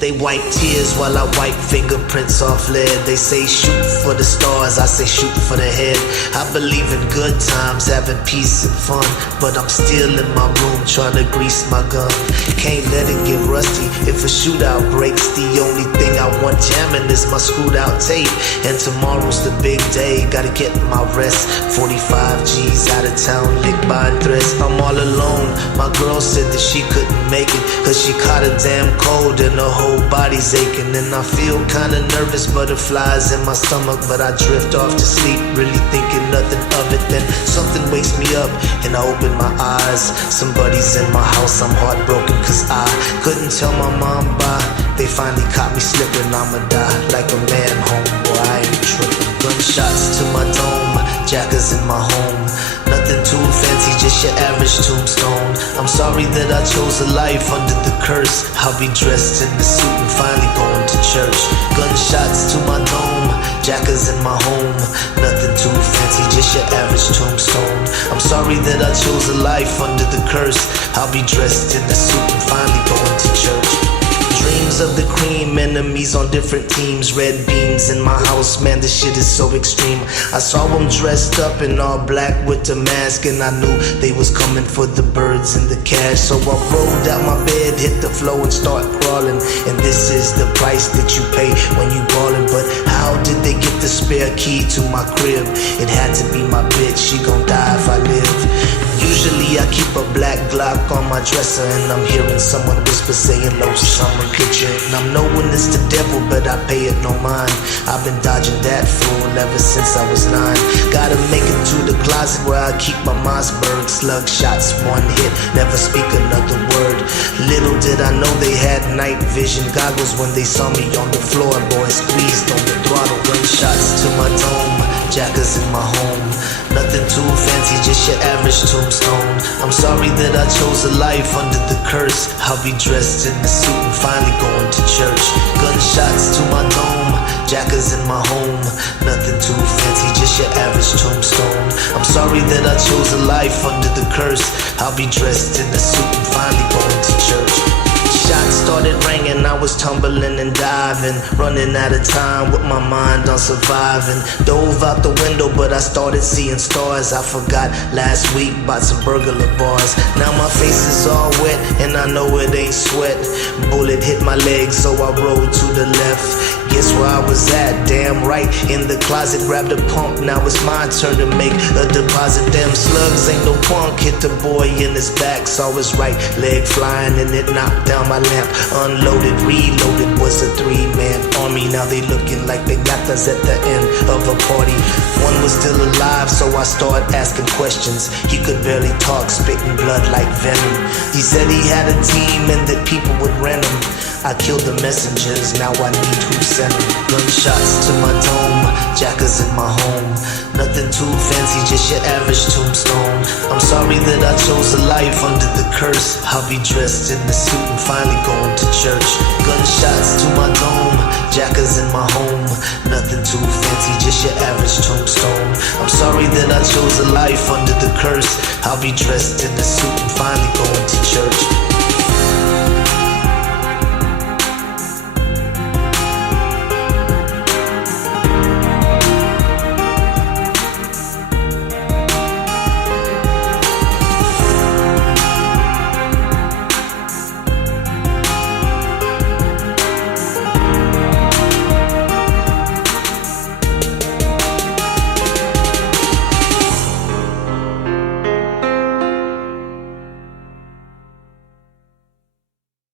They wipe tears while I wipe fingerprints off lead. They say shoot for the stars, I say shoot for the head. I believe in good times, having peace and fun, but I'm still in my room trying to grease my gun. Can't let it get rusty if a shootout breaks. The only thing I want jamming is my screwed out tape. And tomorrow's the big day, gotta get my rest. 45 G's out of town, licked by a dress. I'm all alone, my girl said that she couldn't make it, cause she caught a damn cold and her whole body's aching. And I feel kinda nervous, butterflies in my stomach, but I drift off to sleep, really thinking nothing of it. Then something wakes me up and I open my eyes. Somebody's in my house, I'm heartbroken cause I couldn't tell my mom bye. They finally caught me slipping, I'ma die like a man home, boy I ain't tripping. Gunshots to my dome, jackers in my home. Nothing too fancy, just your average tombstone. I'm sorry that I chose a life under the curse. I'll be dressed in the suit and finally going to church. Gunshots to my dome, jackers in my home. Nothing too fancy, just your average tombstone. I'm sorry that I chose a life under the curse. I'll be dressed in the suit and finally going to church. Dreams of the cream, enemies on different teams. Red beams in my house, man, this shit is so extreme. I saw them dressed up in all black with the mask, and I knew they was coming for the birds and the cash. So I rolled out my bed, hit the floor and start crawling. And this is the price that you pay when you ballin'. But how did they get the spare key to my crib? It had to be my bitch, she gon' die if I live. Usually I keep a black Glock on my dresser, and I'm hearing someone whisper saying Los, I'ma get you. And I'm knowing it's the devil, but I pay it no mind. I've been dodging that fool ever since I was 9. Gotta make it to the closet where I keep my Mossberg. Slug shots, one hit, never speak another word. Little did I know they had night vision goggles when they saw me on the floor. Boy, squeezed on the throttle. Gunshots to my dome, jackers in my home. Nothing too fancy, just your average tombstone. I'm sorry that I chose a life under the curse. I'll be dressed in the suit and finally going to church. Gunshots to my dome, jackers in my home. Nothing too fancy, just your average tombstone. I'm sorry that I chose a life under the curse. I'll be dressed in the suit and finally going to church. Shots started ringing, I was tumbling and diving, running out of time with my mind on surviving. Dove out the window, but I started seeing stars. I forgot last week about some burglar bars. Now my face is all wet and I know it ain't sweat. Bullet hit my leg, so I rolled to the left. Guess where I was at? Damn right, in the closet, grabbed a pump. Now it's my turn to make a deposit. Damn slugs ain't no punk. Hit the boy in his back, saw his right leg flying and it knocked down my lamp. Unloaded, reloaded, was a 3-man army. Now they looking like they got us at the end of a party. One was still alive, so I started asking questions. He could barely talk, spitting blood like venom. He said he had a team and that people would rent him. I killed the messengers, now I need who sent them. Gunshots to my dome, jackers in my home. Nothing too fancy, just your average tombstone. I'm sorry that I chose a life under the curse. I'll be dressed in the suit and finally going to church. Gunshots to my dome, jackers in my home. Nothing too fancy, just your average tombstone. I'm sorry that I chose a life under the curse. I'll be dressed in the suit and finally going to church.